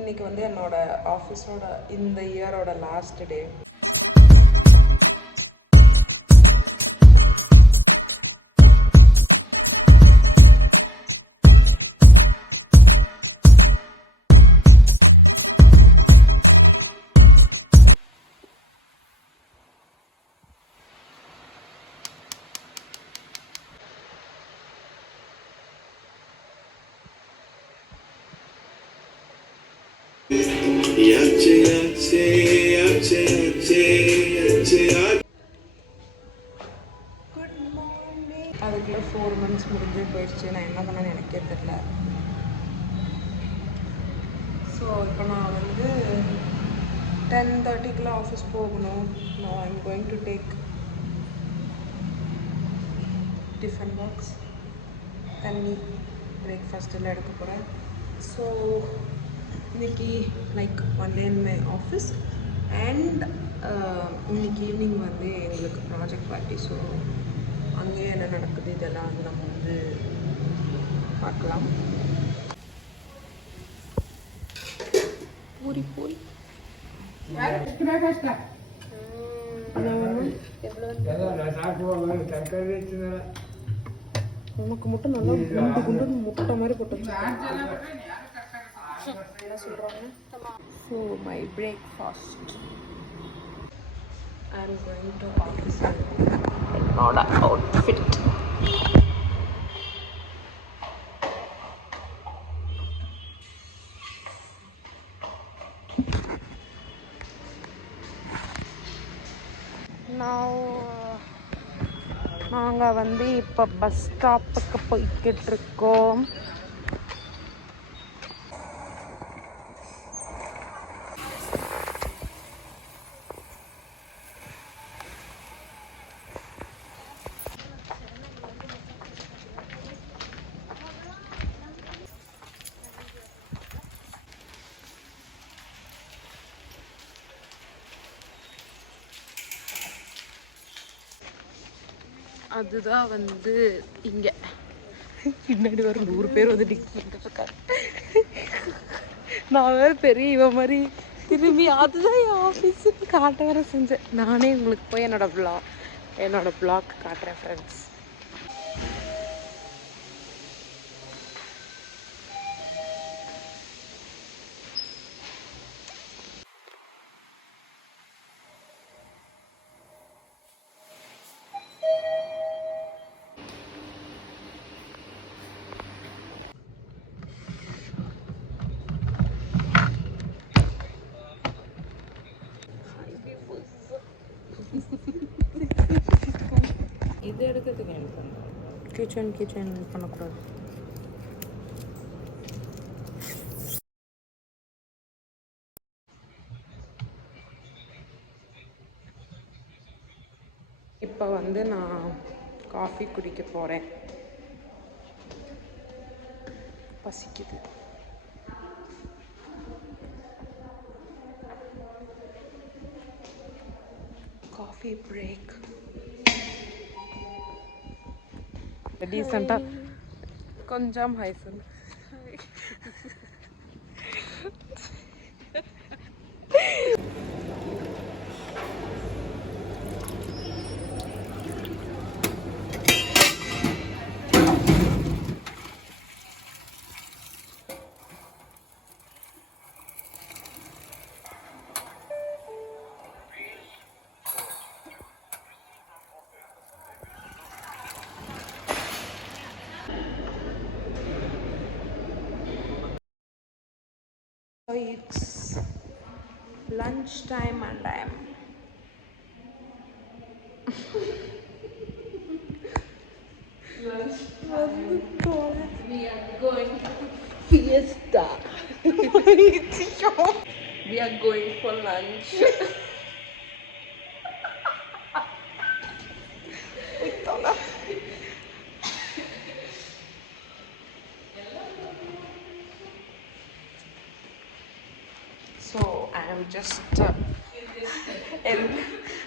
இன்னைக்கு வந்து என்னோட ஆஃபீஸோட இந்த இயரோட லாஸ்ட் டே. அதுக்குள்ளே 4 months முடிஞ்சே போயிடுச்சு. நான் என்ன பண்ணேன்னு எனக்கே தெரியல. ஸோ இப்போ நான் வந்து 10:30 ஆஃபீஸ் போகணும். நான் I'm going to take tiffin box, தண்ணி, பிரேக்ஃபாஸ்ட் எல்லாம் எடுக்க போகிறேன். ஸோ இன்னைக்கு like one day in my office and இன்னைக்கு ஈவினிங் வந்து எங்களுக்கு ப்ராஜெக்ட் பார்ட்டி. ஸோ அங்கேயே என்ன நடக்குது இதெல்லாம் வந்து நம்ம வந்து பார்க்கலாம். பூரி பூரி உனக்கு மட்டும் நல்லா குண்டு குண்டு முட்டை மாதிரி போட்டு என்ன சொல்கிறாங்க. So my breakfast I am going to office. என்னோட அவுட்ஃபிட் நாங்கள் வந்து இப்போ பஸ் ஸ்டாப்புக்கு போய்கிட்டு இருக்கோம். அதுதான் வந்து இங்கே பின்னாடி ஒரு 100 பேர் வந்து டிக்கெட் இருக்காங்க. நான் வேறு பெரிய இவன் மாதிரி திரும்பி அதுதான் என் ஆஃபீஸுக்கு காட்ட வர செஞ்சேன். நானே உங்களுக்கு போய் என்னோட பிளாக் காட்டுறேன் ஃப்ரெண்ட்ஸ். இது எடுக்கிறதுக்கு கிச்சன் பண்ணக்கூடாது. இப்போ வந்து நான் காஃபி குடிக்க போகிறேன். பசிக்குது. Coffee break. டீசெண்டாக கொஞ்சம் ஹைசன் It's lunch time and I'm we are going to fiesta. We are going for lunch. So I am just and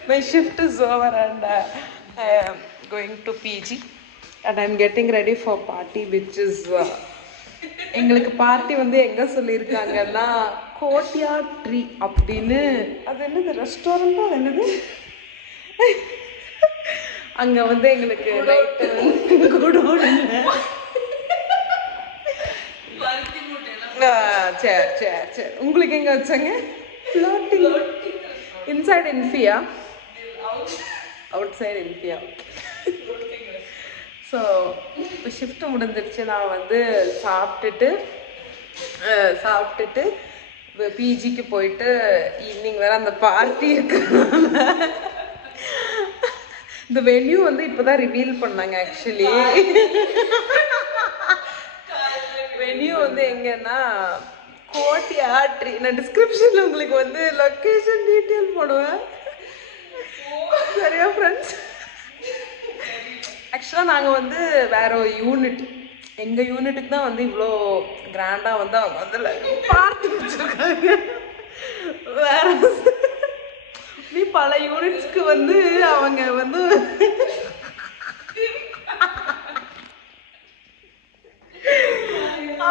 my shift is over and I am going to PG and I am getting ready for party which is எங்களுக்கு பார்ட்டி வந்து எங்கே சொல்லியிருக்காங்கன்னா கோட்யாட்ரி அப்படின்னு. அது என்னது ரெஸ்டாரண்ட்டோ அது என்னது அங்கே வந்து எங்களுக்கு நைட்டு சரி சரி சரி. உங்களுக்கு எங்கே வச்சாங்க? Inside India, outside India. So இப்போ ஷிஃப்ட்டு முடிஞ்சிருச்சு. நான் வந்து சாப்பிட்டுட்டு பிஜிக்கு போயிட்டு ஈவினிங் வேறு அந்த பார்ட்டி இருக்கிறதுனால இந்த வென்யூ வந்து இப்போதான் ரிவீல் பண்ணாங்க. ஆக்சுவலி வென்யூ வந்து எங்கன்னா கோட்யாட்ரி. நான் டிஸ்கிரிப்ஷனில் உங்களுக்கு வந்து லொக்கேஷன் டீட்டெயில் போடுவேன். சரியா ஃப்ரெண்ட்ஸ்? ஆக்சுவலாக நாங்கள் வந்து வேற ஒரு யூனிட், எங்கள் யூனிட்டுக்கு தான் வந்து இவ்வளோ கிராண்டாக வந்து அவங்க அதில் பார்த்து வச்சுருக்காங்க. வேற நீ பல யூனிட்ஸ்க்கு வந்து அவங்க வந்து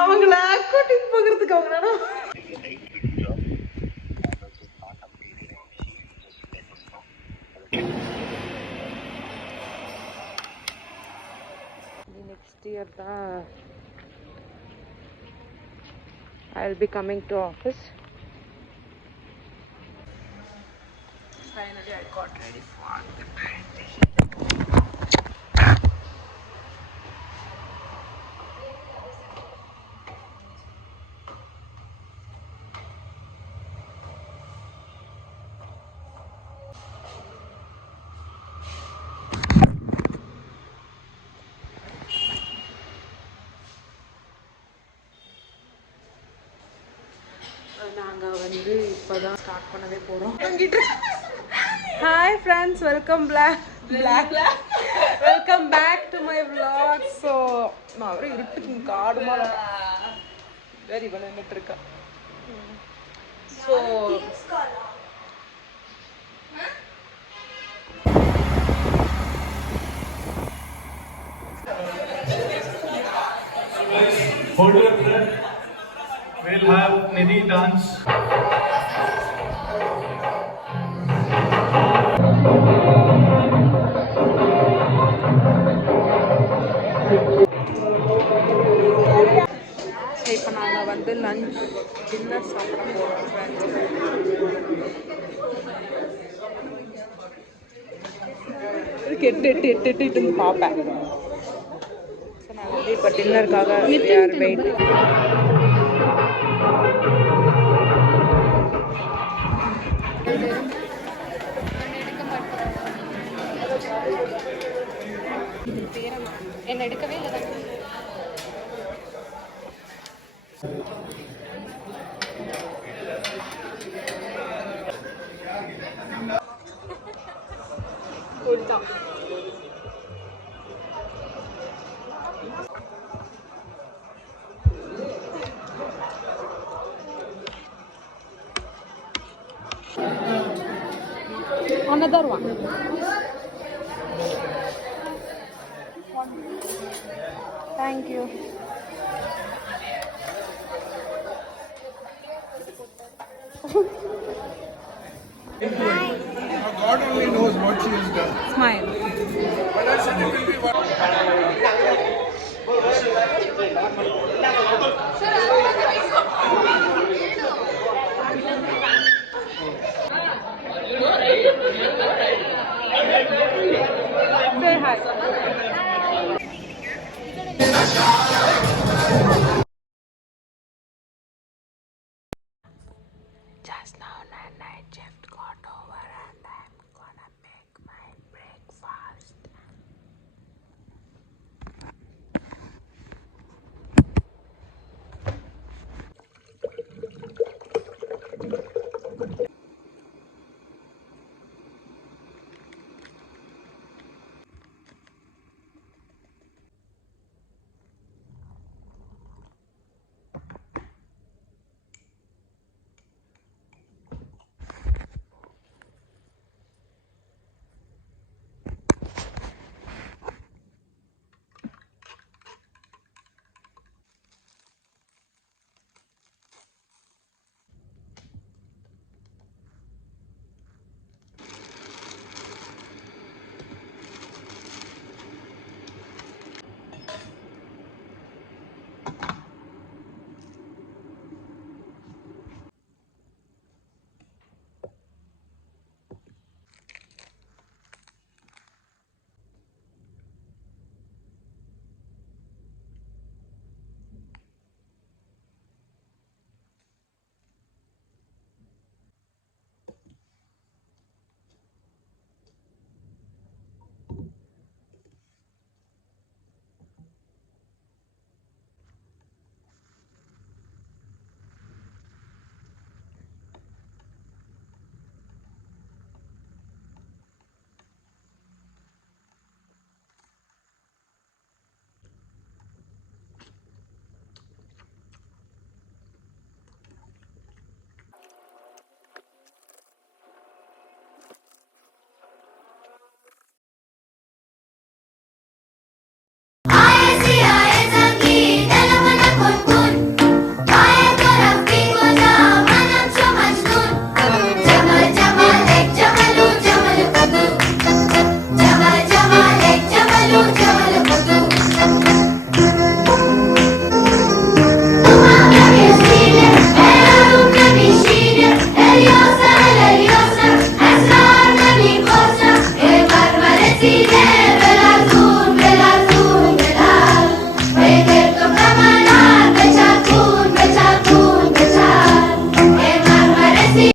அவங்கள கூட்டிட்டு போகிறதுக்கு அவங்களால next year I'll be coming to office. Finally I got ready for the presentation. நாங்கள் வந்து இப்போ தான் ஸ்டார்ட் பண்ணவே போகிறோம். Hi friends, welcome back to my vlog. So நான் அவரே இருட்டுக்கு காடுமா வேறு இவன் நின்றுட்டு இருக்கேன். So we'll have Nidhi dance. இப்போ நாங்கள் வந்து லஞ்ச் டின்னர் சாப்பிட போகிறோம் ஃப்ரெண்ட்ஸ். எட்டு பார்ப்பேன். ஸோ நாங்கள் வந்து இப்போ டின்னருக்காக வெயிட். என்ன எடுக்கவே இல்லை. Another one. Thank you. God only knows what she has done. Smile. But I said it will be one. Say hi.